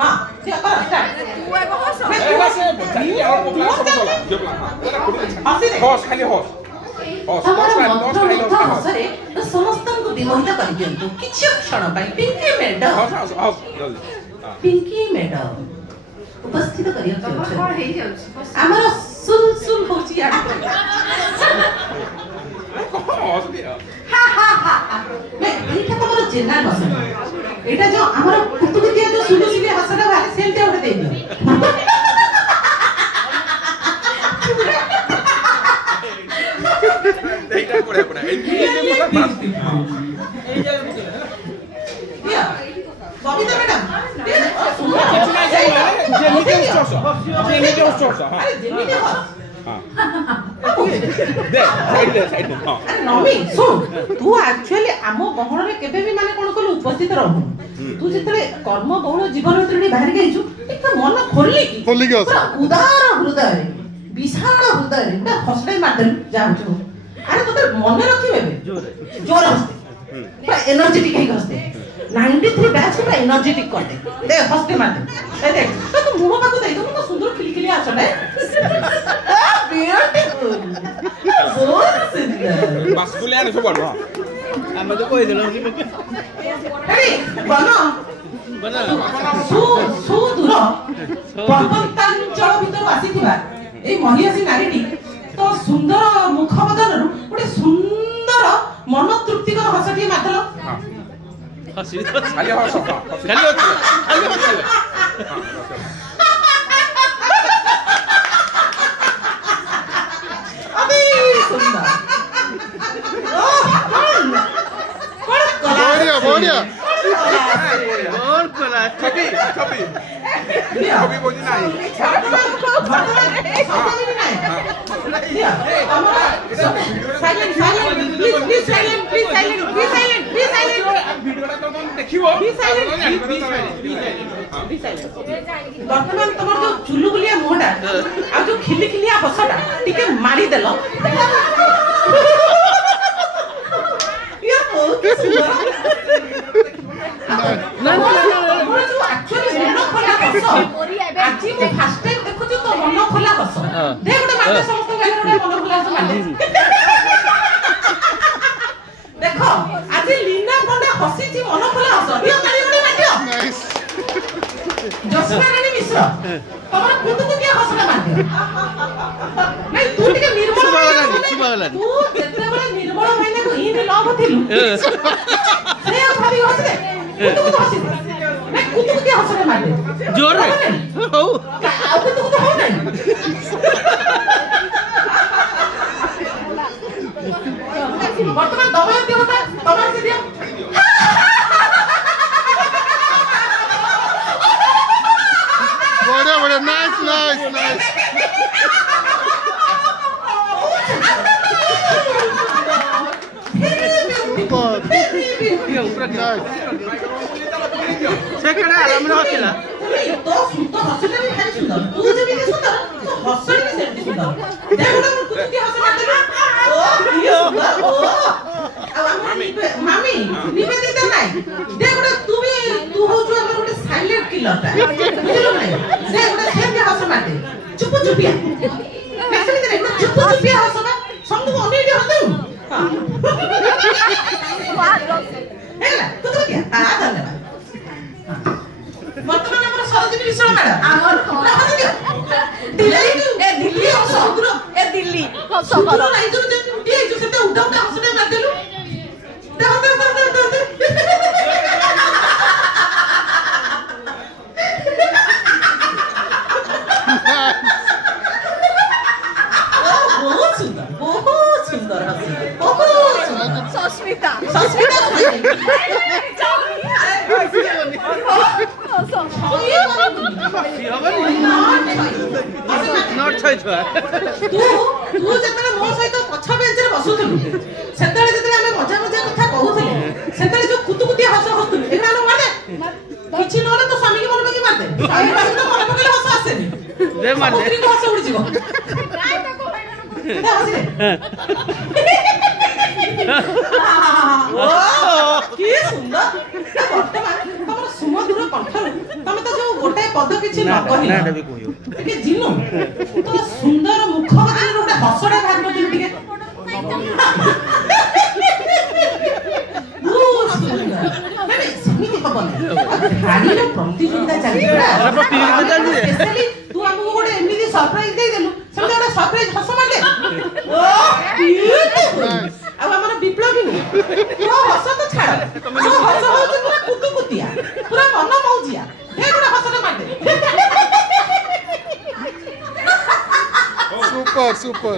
हां ठीक है स्टार्ट तू एगो हस एला से बताई और पोपला सब चला जो प्लान हसी दे हस खाली हस हमारा मंत्र हसरे तो समस्त को विमोहित कर दियंतु किछ क्षण पाई पिंकी मैडम हस हस हस जल्दी पिंकी मैडम उपस्थित करियो कौन हे जाउछ हमारा सुल सुल होची आड हस दिया हा हा हा मैं एटा तो मोर जेनरल पसंद एटा जो हमारा कुतुक दिया जो सुलु सुलु हसना भाले सेमते ओटे दे दियो এইটা করে করে এই बबीता मैडम जेमिनी स्टोर्स अरे जेमिनी हस दे साइड दे हां अरे नमी सुन तू एक्चुअली आमो बहण रे केबे भी माने कोन कोन उपस्थित रहू तू जितले कर्म बहुल जीवन भीतर बाहर गइछु एक मन खोलली की पूरा उदार हृदय विशाल हृदय रे हसले मारदन जाउछु अरे तो मन रखिबे जोर हसते पूरा एनर्जेटिक है हसते 93 बैच पूरा एनर्जेटिक कर दे हसते मारदे ए देख तो मुंह पाको दे तो सुंदर खिलखिली आछले ब्यूटीफुल बहुत सुंदर मास्कुलिन सब बड़ हम तो कहि देलो अरे बनो सुदूर पर्वतांचल भितर आसीथिबा ए महियासी नारीटी तो सुंदर मुख बदनरु गोटे सुंदर मन तृप्तिकर हसटी मातल हसी खाली हस खाली अबे सुंदर बढ़िया और कला छवि बोली नहीं साइलेंट प्लीज साइलेंट वीडियोटा तो देखिबो वर्तमान तमर जो चुलुबुलिया मोहटा आ जो खिलिखिलिया हसटा टिके मारी देलो ये तो सुंदर ना मोर जो एक्चुअली मन खोला हस आज मैं फर्स्ट टाइम देखु तो मन खोला हस दे गोटे माने समस्त गाय गोटे मन खोला हस माने देखो आज लीना पंडा हसी छी मन खोला हस दियो मारी गोटे माटियो नाइस जसना रानी मिश्र तमर कुतु के हसना माटियो नहीं तू टिके निर्मल तू जते बळे निर्मल होइने को इन लव थिलु से भाभी हस दे कुतु हसी नहीं कुतु के हसना माटे जोर रे हो आ कुतु हो नहीं वर्तमान दबाव दियो होता दबाव से दियो बढ़िया नाइस सेकंड आराम रे हसिला तो सुंदर हसले भी खाली सुंदर तू जेबी सुंदर तो हसले भी सेमती सुंदर देखो ना कुतु के हस माटे ओ कियो ओ मामी निवेदिता नाही देखो ना तू हो जो हमर गोटे साइलेंट किलर ता बुझलो नाही से गोटे सेमती हस माटे चुप चुपिया मैसेज दे चुप चुपिया हस बा संग अनेडी हस हां ହେଲା ତୁ ତ କିଆ ଧନ୍ୟବାଦ ବର୍ତ୍ତମାନ ଆମର ସରଜିନୀ ବିଶ୍ୱାଳ ମ୍ୟାଡମ ଆମର ଦିଲ୍ଲୀ ହସ ଏ ଦିଲ୍ଲୀ ହସ କର ନାଇଁ ତୁ ଯେ ଉଠି ହେଇଛୁ ସେତେ ଉଡା ଉଡା ହସଟେ ମାରିଦେଲୁ बहुत सुंदर हसी बहुत सुंदर सस्मिता नॉट छय तू जतले मो सहित पछ बेंच रे बसुथलु सेतले जतले हम मजा कथा कहउथले सेतले जो कुतुकुतिया हस हसुथलु एकरा न माने किछि नले तो स्वामी के मन पे मारते स्वामी पास तो मन पकेले हस आसेनी दे मार दे हस उड़ी जीवो काय त कहै हसले की सुंदर वर्तमान तमर सुमधुर कंठ तमे तो जो गोटे କିଛି ନ ନା କହିଲ ନା ବି କହିବ ଟିକେ ଜିନୁ ତ ସୁନ୍ଦର ମୁଖ ବଦଳରେ ଗୋଟେ ହସଟା ବାହାର କରିଦେଲୁ ଟିକେ ମାନେ ସେମିତି ହବନି ଧାଡ଼ିର ପ୍ରତିଯୋଗିତା ଚାଲିଛି ପ୍ରତିଯୋଗିତା ଚାଲିଛି ସ୍ପେଶାଲି ତୁ ଆମକୁ ଗୋଟେ ଏମିତି ସରପ୍ରାଇଜ ଦେଇଦେଲୁ ସେମିତି ଗୋଟେ ସରପ୍ରାଇଜ ହସ ମାରିଦେ ଆଉ ଆମର ବିପ୍ଳବୀ ନୁହେଁ ତୋ ହସ ତ ଛାଡ଼ ତୋ ହସ ହଉଛି ପୁରା କୁତୁକୁତିଆ ପୁରା ମନ ମଉଜିଆ ହେ ଗୋଟେ ହସଟା ମାରିଦେ Super, super.